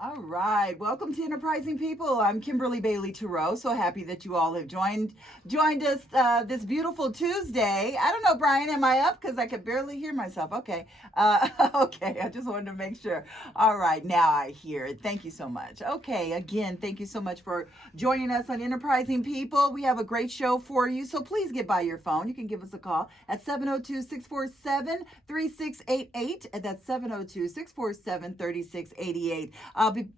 All right, welcome to Enterprising People. I'm Kimberly Bailey Tureaud. So happy that you all have joined us this beautiful Tuesday. I don't know, Brian, am I up? Because I could barely hear myself. Okay, okay. I just wanted to make sure. All right, now I hear it. Thank you so much. Okay, again, thank you so much for joining us on Enterprising People. We have a great show for you, so please get by your phone. You can give us a call at 702-647-3688. That's 702-647-3688.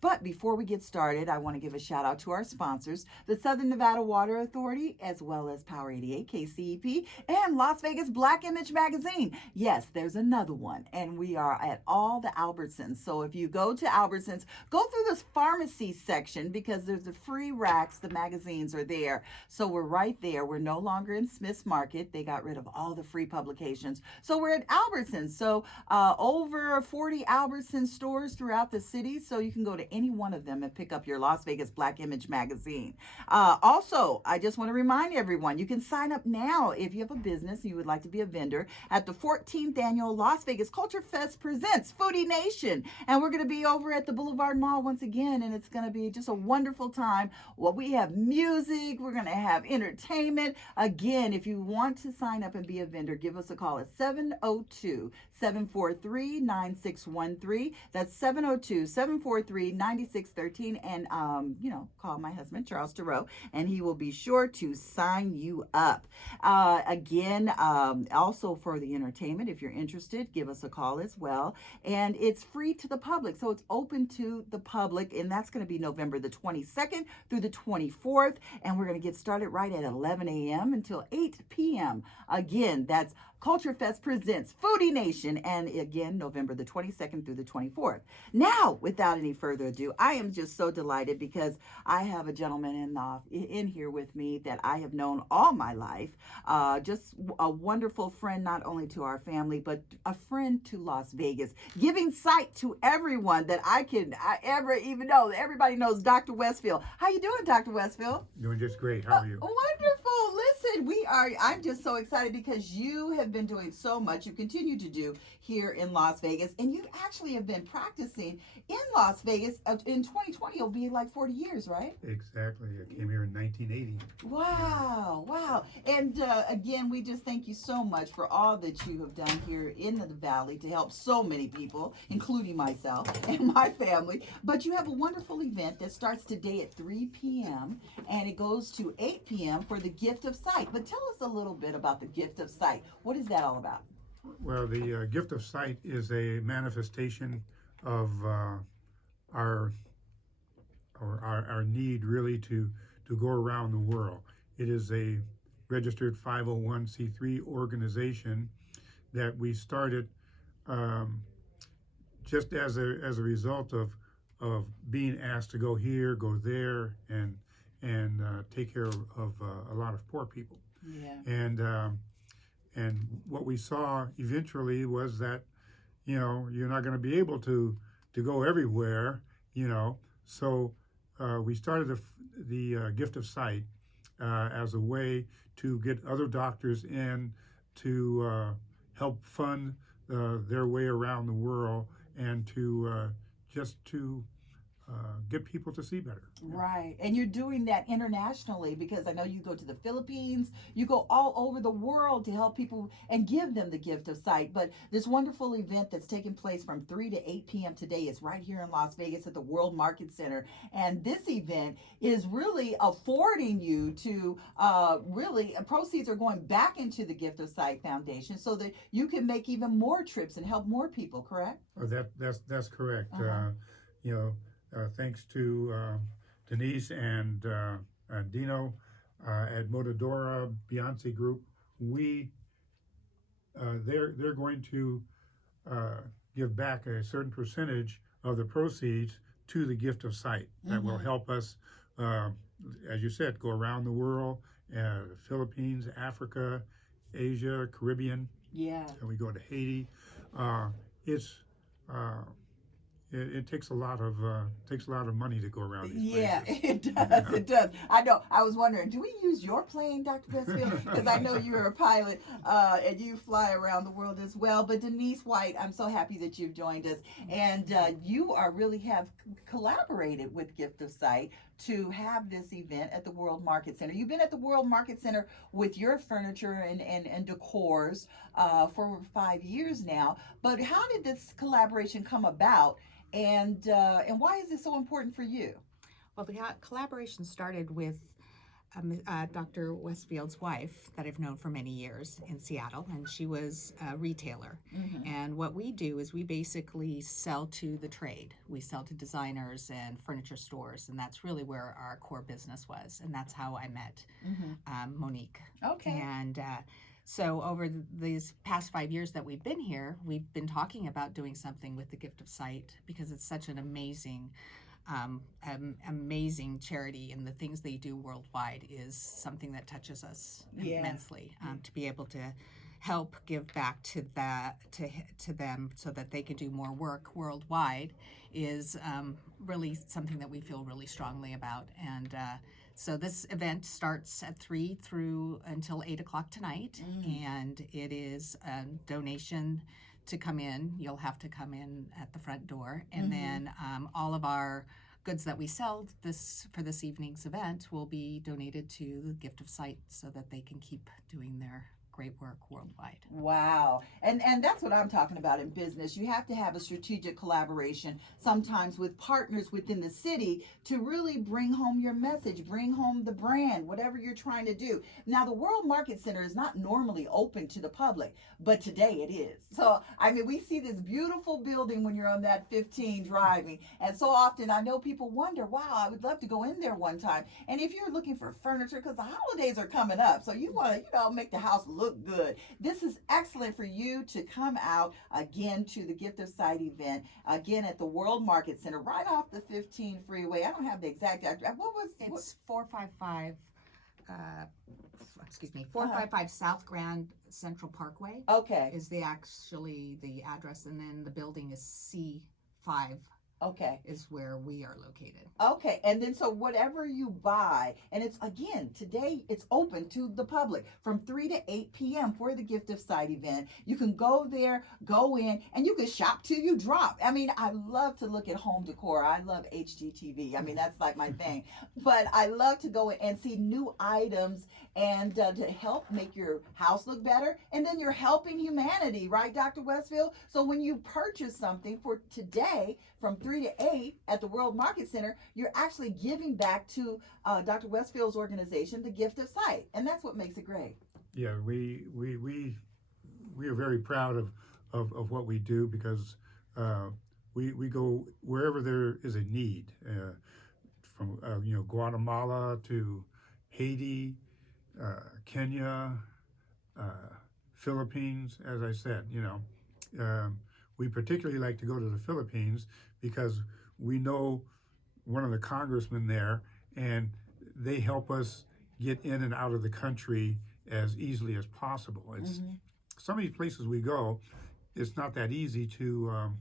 But before we get started, I want to give a shout out to our sponsors, the Southern Nevada Water Authority, as well as Power 88, KCEP, and Las Vegas Black Image Magazine. Yes, there's another one, and we are at all the Albertsons. So if you go to Albertsons, go through this pharmacy section because there's the free racks. The magazines are there. So we're right there. We're no longer in Smith's Market. They got rid of all the free publications. So we're at Albertsons. So over 40 Albertsons stores throughout the city. So you can go to any one of them and pick up your Las Vegas Black Image Magazine. Also, I just want to remind everyone, you can sign up now if you have a business and you would like to be a vendor at the 14th Annual Las Vegas Culture Fest presents Foodie Nation. And we're going to be over at the Boulevard Mall once again, and it's going to be just a wonderful time. Well, we have music, we're going to have entertainment. Again, if you want to sign up and be a vendor, give us a call at 702-743-9613. That's 702-743-9613. And, call my husband, Charles Tureaud, and he will be sure to sign you up. Also for the entertainment, if you're interested, give us a call as well. And it's free to the public, so it's open to the public, and that's going to be November the 22nd through the 24th, and we're going to get started right at 11 a.m. until 8 p.m. Again, that's Culture Fest presents Foodie Nation, and again, November the 22nd through the 24th. Now, without any further ado, I am just so delighted because I have a gentleman in here with me that I have known all my life. Just a wonderful friend, not only to our family, but a friend to Las Vegas, giving sight to everyone that I ever even know. Everybody knows Dr. Westfield. How you doing, Dr. Westfield? Doing just great. How are you? Wonderful. Listen, I'm just so excited because you have been doing so much. You continue to do here in Las Vegas, and you actually have been practicing in Las Vegas. In 2020, it'll be like 40 years, right? Exactly. I came here in 1980. Wow. And again, we just thank you so much for all that you have done here in the Valley to help so many people, including myself and my family. But you have a wonderful event that starts today at 3 p.m. and it goes to 8 p.m. for the Gift of Sight. But tell us a little bit about the Gift of Sight. What is that all about? Well, the gift of sight is a manifestation of our need really to go around the world. It is a registered 501c3 organization that we started just as a result of being asked to go here, go there, and take care of a lot of poor people. Yeah. And what we saw eventually was that, you're not going to be able to go everywhere, So we started the Gift of Sight as a way to get other doctors in to help fund their way around the world and to just to get people to see better. Right. And you're doing that internationally because I know you go to the Philippines, you go all over the world to help people and give them the gift of sight. But this wonderful event that's taking place from 3 to 8 p.m. today is right here in Las Vegas at the World Market Center. And this event is really affording you to proceeds are going back into the Gift of Sight Foundation so that you can make even more trips and help more people, correct? That's correct. Thanks to Denise and Dino at Motodora Beyonce Group, they're going to give back a certain percentage of the proceeds to the Gift of Sight. That will help us, as you said, go around the world, Philippines, Africa, Asia, Caribbean. Yeah. And we go to Haiti. It's it takes a lot of money to go around these Yeah, places. it does. It does. I know. I was wondering, do we use your plane, Dr. Westfield? Because I know you're a pilot and you fly around the world as well. But Denise White, I'm so happy that you've joined us, and you are really have collaborated with Gift of Sight to have this event at the World Market Center. You've been at the World Market Center with your furniture and decors for 5 years now. But how did this collaboration come about? And why is it so important for you? Well, the collaboration started with Dr. Westfield's wife that I've known for many years in Seattle, and she was a retailer. Mm-hmm. And what we do is we basically sell to the trade. We sell to designers and furniture stores, and that's really where our core business was. And that's how I met Monique. Okay. And so over these past 5 years that we've been here, we've been talking about doing something with the Gift of Sight because it's such an amazing charity, and the things they do worldwide is something that touches us immensely. To be able to help give back to them so that they can do more work worldwide is really something that we feel really strongly about. And so this event starts at 3 through until 8 o'clock tonight, and it is a donation to come in. You'll have to come in at the front door, and then all of our goods that we sell for this evening's event will be donated to the Gift of Sight so that they can keep doing their great work worldwide. Wow. And that's what I'm talking about in business. You have to have a strategic collaboration, sometimes with partners within the city, to really bring home your message, bring home the brand, whatever you're trying to do. Now, the World Market Center is not normally open to the public, but today it is. So, I mean, we see this beautiful building when you're on that 15 driving. And so often I know people wonder, wow, I would love to go in there one time. And if you're looking for furniture, because the holidays are coming up, so you want to, make the house look good. This is excellent for you to come out again to the Gift of Sight event, again at the World Market Center, right off the 15 freeway. I don't have the exact address. It's 455 455 South Grand Central Parkway. Okay. Is the address, and then the building is C5. Okay. Is where we are located. Okay. And then so whatever you buy, and it's again, today it's open to the public from 3 to 8 p.m. for the Gift of Sight event. You can go there, go in, and you can shop till you drop. I mean, I love to look at home decor. I love HGTV. I mean, that's like my thing. But I love to go in and see new items and to help make your house look better. And then you're helping humanity, right, Dr. Westfield? So when you purchase something for today from 3 to 8 at the World Market Center, you're actually giving back to Dr. Westfield's organization, the Gift of Sight. And that's what makes it great. Yeah, we are very proud of what we do because we go wherever there is a need, from Guatemala to Haiti, Kenya, Philippines. As I said, we particularly like to go to the Philippines because we know one of the congressmen there, and they help us get in and out of the country as easily as possible. It's some of these places we go, it's not that easy to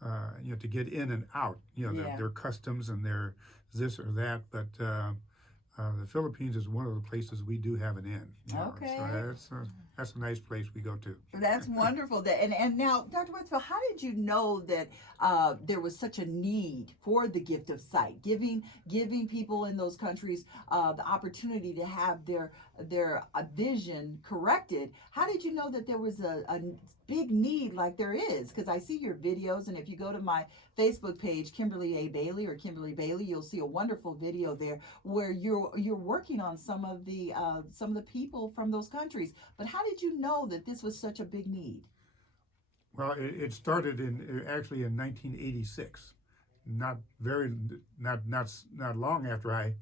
to get in and out. Their customs and their this or that, but the Philippines is one of the places we do have an in. Okay. So that's a nice place we go to. That's wonderful. And now, Dr. Westfield, how did you know that there was such a need for the Gift of Sight, giving people in those countries the opportunity to have their vision corrected? How did you know that there was a big need like there is? Because I see your videos, and if you go to my Facebook page, Kimberly A. Bailey or Kimberly Bailey, you'll see a wonderful video there where you're working on some of the people from those countries. But how did you know that this was such a big need? Well, it started actually in 1986, not long after I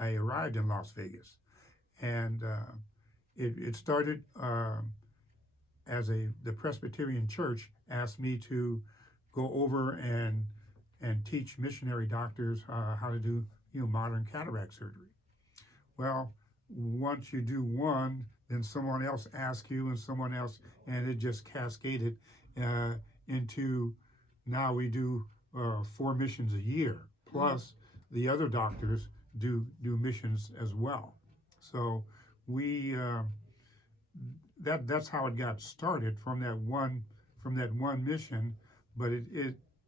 arrived in Las Vegas, and it started as the Presbyterian Church asked me to go over and teach missionary doctors how to do modern cataract surgery. Well, once you do one, then someone else asks you, and someone else, and it just cascaded into now we do 4 missions a year. Plus, the other doctors do missions as well. So we that's how it got started from that one mission. But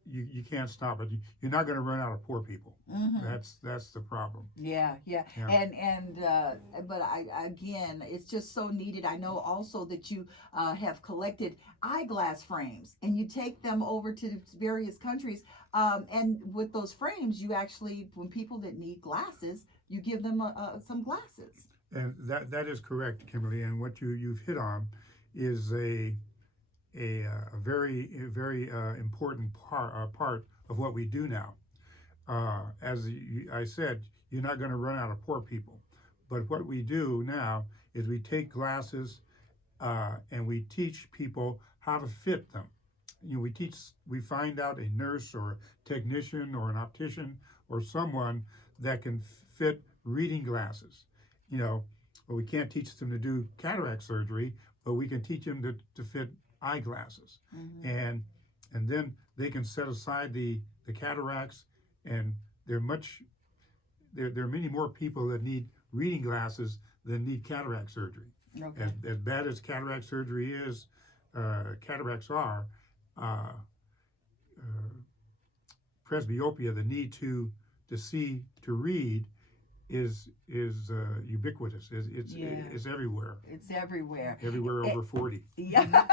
you can't stop it. You're not going to run out of poor people. That's the problem. Yeah. But again, it's just so needed. I know also that you have collected eyeglass frames, and you take them over to various countries. And with those frames, you actually, when people that need glasses, you give them some glasses. And that is correct, Kimberly. And what you've hit on is a very important part of what we do now. As I said, you're not going to run out of poor people. But what we do now is we take glasses and we teach people how to fit them. We find out a nurse or a technician or an optician or someone that can fit reading glasses. But we can't teach them to do cataract surgery, but we can teach them to fit eyeglasses. And then they can set aside the cataracts, and there are many more people that need reading glasses than need cataract surgery. Okay. As bad as cataract surgery is, cataracts are, presbyopia, the need to see, to read, is ubiquitous. It's everywhere. It's everywhere. Everywhere over 40. Yeah.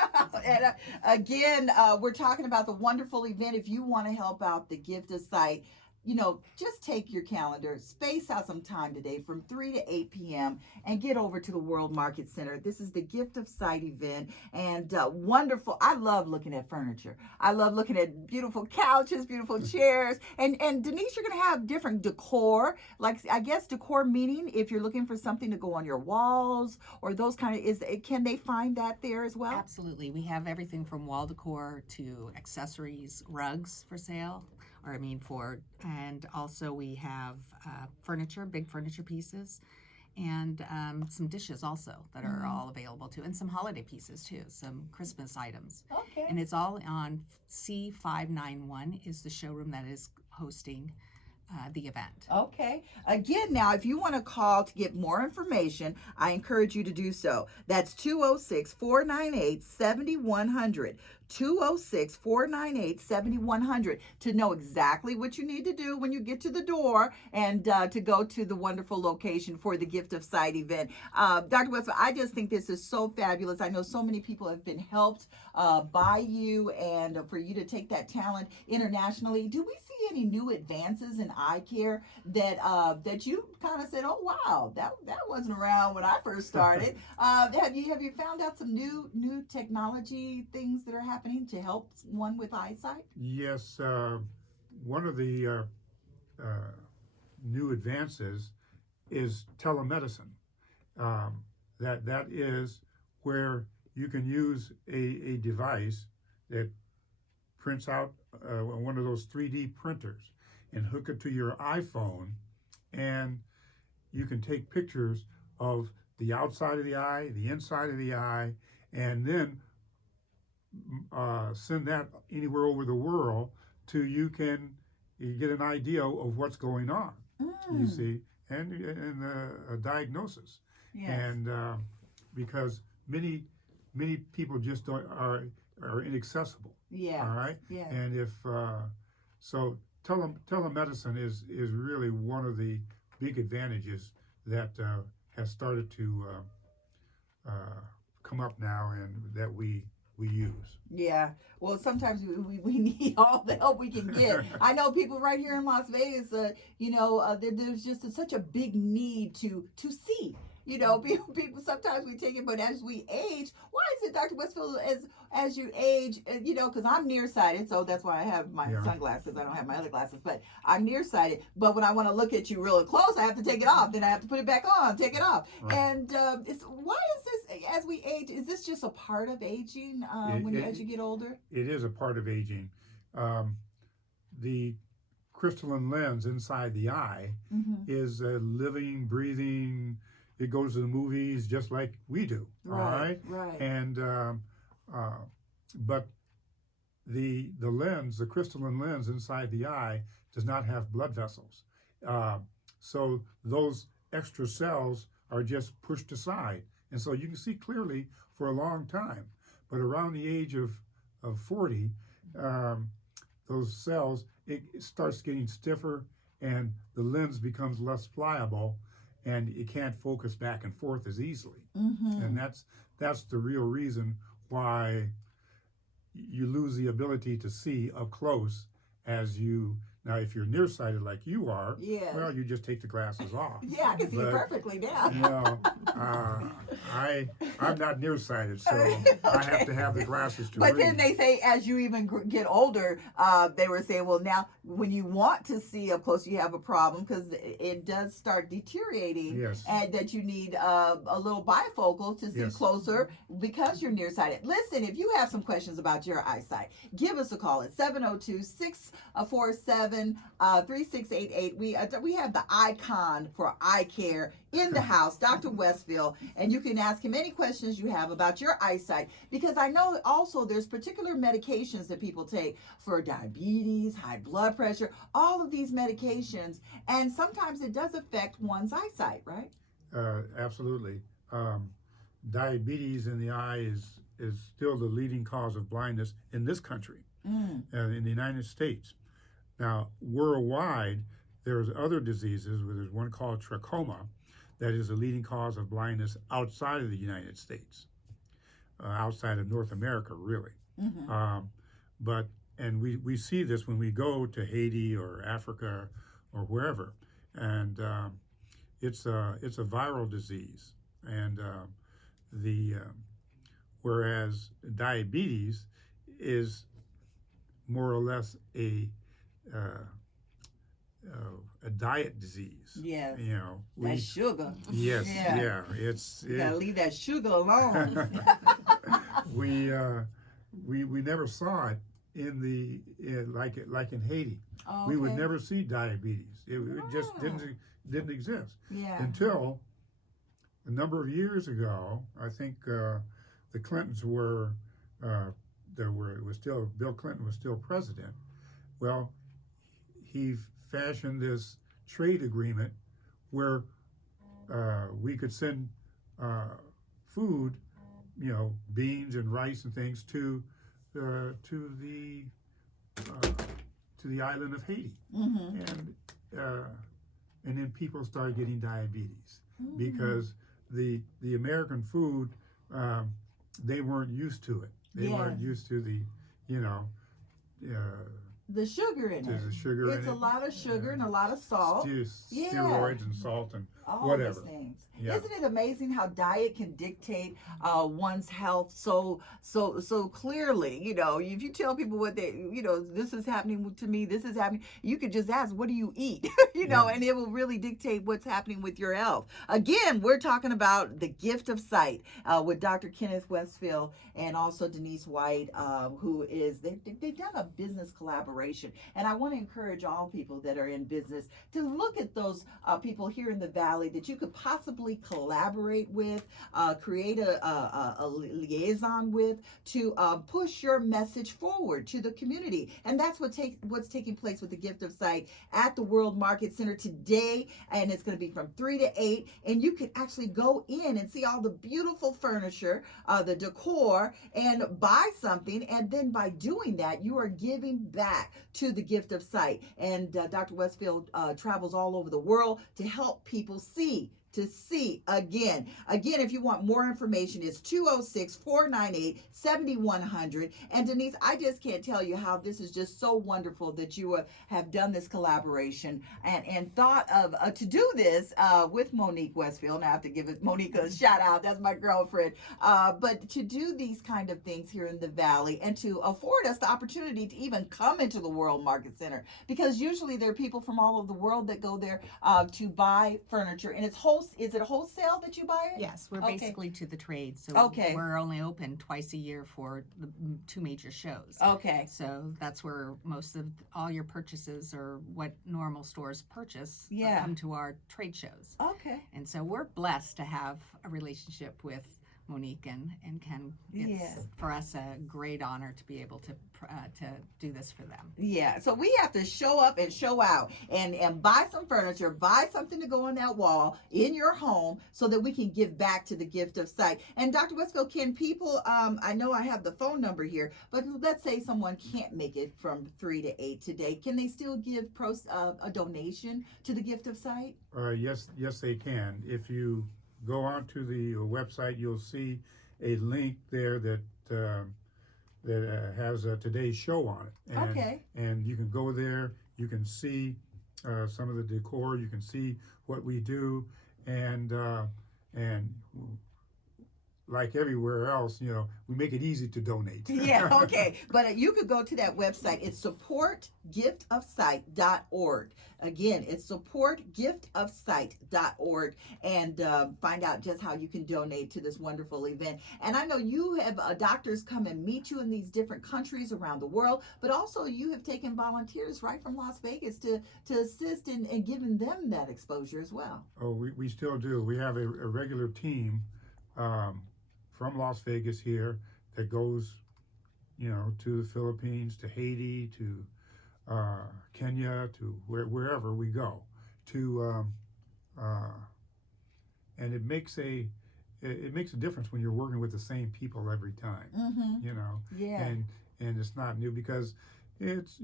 And again, we're talking about the wonderful event. If you want to help out the Gift of Sight, just take your calendar, space out some time today from 3 to 8 p.m. and get over to the World Market Center. This is the Gift of Sight event, and wonderful. I love looking at furniture. I love looking at beautiful couches, beautiful chairs, and Denise, you're going to have different decor, like I guess decor meaning if you're looking for something to go on your walls or those kind of, can they find that there as well? Absolutely. We have everything from wall decor to accessories, rugs for sale. And also we have furniture, big furniture pieces, and some dishes also that are all available too, and some holiday pieces too, some Christmas items. Okay. And it's all on C591 is the showroom that is hosting the event. Okay. Again, now, if you want to call to get more information, I encourage you to do so. That's 206-498-7100. 206-498-7100 to know exactly what you need to do when you get to the door and to go to the wonderful location for the Gift of Sight event. Dr. Westfield, I just think this is so fabulous. I know so many people have been helped by you, and for you to take that talent internationally. Do we see any new advances in eye care that you kind of said, oh wow, that wasn't around when I first started? Have you found out some new technology things that are happening to help one with eyesight? Yes, one of the new advances is telemedicine. That is where you can use a device that prints out one of those 3D printers and hook it to your iPhone, and you can take pictures of the outside of the eye, the inside of the eye, and then send that anywhere over the world you get an idea of what's going on. You see, and a diagnosis. Yes. And because many people just are inaccessible. Yeah. All right. Yeah. And if so, telemedicine is really one of the big advantages that has started to come up now, and that we use. Yeah. Well, sometimes we need all the help we can get. I know people right here in Las Vegas, there's just such a big need to see. People sometimes we take it, but as we age, why is it, Dr. Westfield, as you age, because I'm nearsighted, so that's why I have my sunglasses. I don't have my other glasses, but I'm nearsighted. But when I want to look at you really close, I have to take it off. Then I have to put it back on, take it off. Right. And why is this, as we age, is this just a part of aging as you get older? It is a part of aging. The crystalline lens inside the eye is a living, breathing. It goes to the movies just like we do. Right. And but the lens, the crystalline lens inside the eye, does not have blood vessels. So those extra cells are just pushed aside. And so you can see clearly for a long time. But around the age of 40, those cells, it starts getting stiffer and the lens becomes less pliable and it can't focus back and forth as easily. And that's the real reason why you lose the ability to see up close as you. Now, if you're nearsighted like you are, well, you just take the glasses off. Yeah, I can see you perfectly now. No, I'm not nearsighted, so I have to have the glasses to read. But then they say as you even get older, they were saying, well, now when you want to see up close, you have a problem because it does start deteriorating. Yes. And that you need a little bifocal to see closer because you're nearsighted. Listen, if you have some questions about your eyesight, give us a call at 702-647-3688. We have the icon for eye care in the house, Dr. Westfield, and you can ask him any questions you have about your eyesight, because I know also there's particular medications that people take for diabetes, high blood pressure, all of these medications, and sometimes it does affect one's eyesight, right? Absolutely. Diabetes in the eye is still the leading cause of blindness in this country, in the United States. Now, worldwide, there's other diseases. There's one called trachoma that is the leading cause of blindness outside of the United States, outside of North America, really. And we see this when we go to Haiti or Africa or wherever, and it's a viral disease, and whereas diabetes is more or less a diet disease. Yes. You know, that's sugar. Yes. Yeah. You gotta leave that sugar alone. we never saw it like in Haiti. Oh, we would never see diabetes. It just didn't exist until a number of years ago. I think the Clintons were Bill Clinton was still president. Well, he fashioned this trade agreement where we could send food, beans and rice and things to the island of Haiti, and then people started getting diabetes because the American food, they weren't used to it. They weren't used to the sugar in it. The sugar in it. It's a lot of sugar and a lot of salt. Steroids and salt and all whatever. Those things. Yeah. Isn't it amazing how diet can dictate one's health so clearly? If you tell people what this is happening to me, this is happening, you could just ask, what do you eat? And it will really dictate what's happening with your health. Again, we're talking about the gift of sight with Dr. Kenneth Westfield and also Denise White, who is, they've done a business collaboration. And I want to encourage all people that are in business to look at those people here in the Valley that you could possibly collaborate with, create a liaison with, to push your message forward to the community. And that's what's taking place with the Gift of Sight at the World Market Center today. And it's going to be from 3 to 8. And you can actually go in and see all the beautiful furniture, the decor, and buy something. And then by doing that, you are giving back to the Gift of Sight. And Dr. Westfield travels all over the world to help people see again. If you want more information, it's 206-498-7100. And Denise, I just can't tell you how this is just so wonderful that you have done this collaboration and thought of to do this with Monique Westfield. And I have to give Monique a shout out. That's my girlfriend. But to do these kind of things here in the Valley and to afford us the opportunity to even come into the World Market Center, because usually there are people from all over the world that go there to buy furniture, and it's is it wholesale that you buy it? Yes, we're basically to the trade. So we're only open twice a year for the 2 major shows. Okay. So that's where most of all your purchases, or what normal stores purchase, come to our trade shows. Okay. And so we're blessed to have a relationship with Monique and Ken. It's for us a great honor to be able to do this for them. Yeah, so we have to show up and show out and buy some furniture, buy something to go on that wall in your home so that we can give back to the gift of sight. And Dr. Westfield, can people, I know I have the phone number here, but let's say someone can't make it from 3 to 8 today. Can they still give a donation to the gift of sight? Yes, they can. If you go onto the website, you'll see a link there that has today's show on it. And, okay. And you can go there. You can see some of the decor. You can see what we do, and like everywhere else, we make it easy to donate. Yeah, okay. But you could go to that website. It's supportgiftofsight.org. Again, it's supportgiftofsight.org, and find out just how you can donate to this wonderful event. And I know you have doctors come and meet you in these different countries around the world, but also you have taken volunteers right from Las Vegas to assist in giving them that exposure as well. Oh, we still do. We have a regular team from Las Vegas here that goes, to the Philippines, to Haiti, to Kenya, to wherever we go, and it makes a difference when you're working with the same people every time. Mm-hmm. Yeah. And it's not new because it's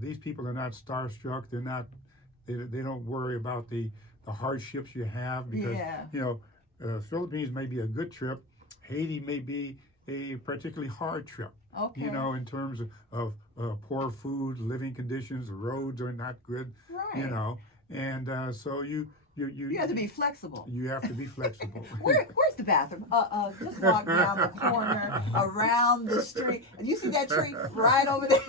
these people are not starstruck. They don't worry about the hardships you have because Philippines may be a good trip. Haiti may be a particularly hard trip. Okay. In terms of poor food, living conditions, the roads are not good. Right. And so you have to be flexible. You have to be flexible. Where's the bathroom? Just walk down the corner, around the street. You see that tree right over there?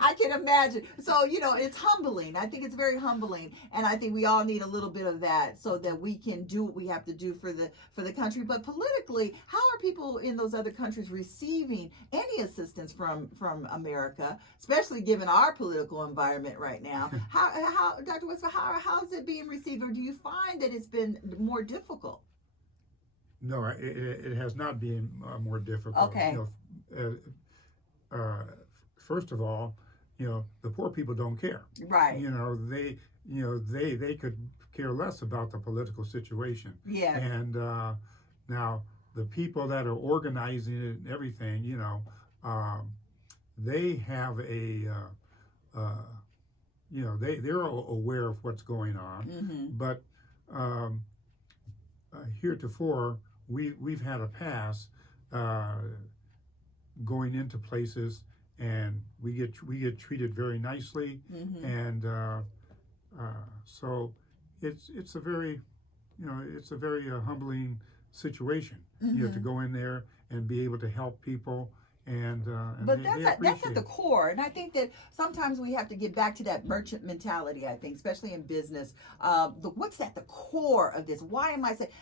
I can imagine. So, it's humbling. I think it's very humbling. And I think we all need a little bit of that so that we can do what we have to do for the country. But politically, how are people in those other countries receiving any assistance from America, especially given our political environment right now? How Dr. Westfield, how is it being received? Or do you find that it's been more difficult? No, it has not been more difficult. Okay. First of all, the poor people don't care. Right. They could care less about the political situation. Yeah. And now the people that are organizing it and everything, they have they're aware of what's going on. Mm-hmm. But heretofore, we've had a pass going into places, and we get treated very nicely. Mm-hmm. And so it's a very humbling situation. Mm-hmm. To go in there and be able to help people. But that's at the core, and I think that sometimes we have to get back to that merchant mentality. I think, especially in business, what's at the core of this? Why am I saying?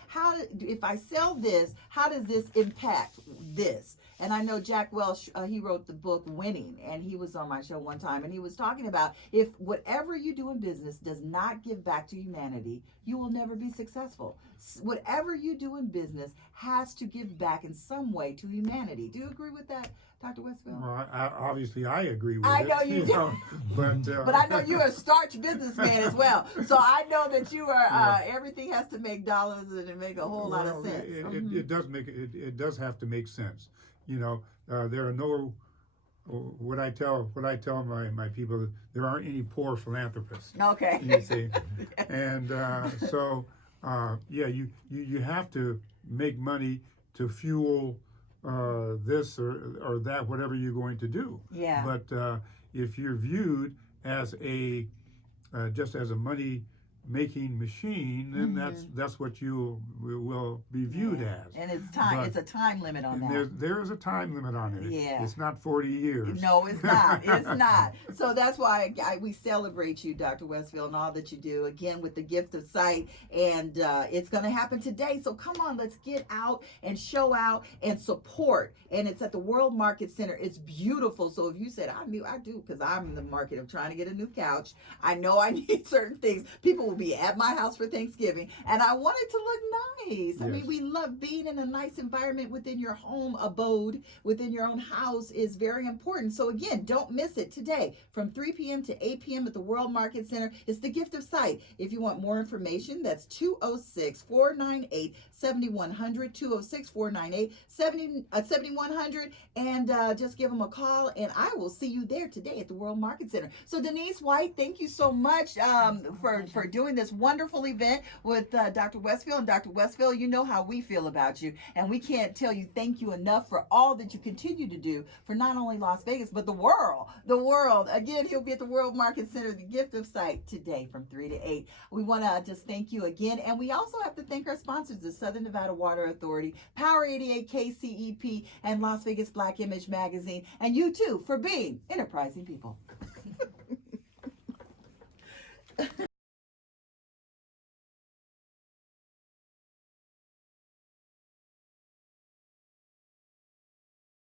If I sell this, how does this impact this? And I know Jack Welch, he wrote the book Winning, and he was on my show one time, and he was talking about if whatever you do in business does not give back to humanity, you will never be successful. Whatever you do in business has to give back in some way to humanity. Do you agree with that, Dr. Westfield? Well, obviously I agree with it. I know you do. But I know you're a starch businessman as well. So I know that you are, everything has to make dollars and it make a whole lot of sense. It does does have to make sense. There are no, what I tell my people, there aren't any poor philanthropists. Okay. You see. Yes. And so, you have to make money to fuel this or that, whatever you're going to do. Yeah. But if you're viewed as just as a money making machine, then that's what you will be viewed as. And it's time. But, it's a time limit on that. There is a time limit on it. Yeah. It's not 40 years. No, it's not. It's not. So that's why we celebrate you, Dr. Westfield, and all that you do, again, with the gift of sight. And it's going to happen today. So come on, let's get out and show out and support. And it's at the World Market Center. It's beautiful. So if you said, I do, because I'm in the market of trying to get a new couch. I know I need certain things. People will be at my house for Thanksgiving, and I want it to look nice. I mean, Yes. we love being in a nice environment within your home abode, within your own house is very important. So again, don't miss it today from 3 p.m. to 8 p.m. at the World Market Center. It's the gift of sight. If you want more information, that's 206-498-7100, 206-498-7100, and just give them a call, and I will see you there today at the World Market Center. So Denise White, thank you so much for doing this wonderful event with Dr. Westfield. And Dr. Westfield, you know how we feel about you, and we can't tell you thank you enough for all that you continue to do for not only Las Vegas, but the world. The world. Again, he'll be at the World Market Center, the gift of sight, today from 3 to 8. We want to just thank you again, and we also have to thank our sponsors, the Southern Nevada Water Authority, Power 88 KCEP, and Las Vegas Black Image Magazine, and you too for being enterprising people.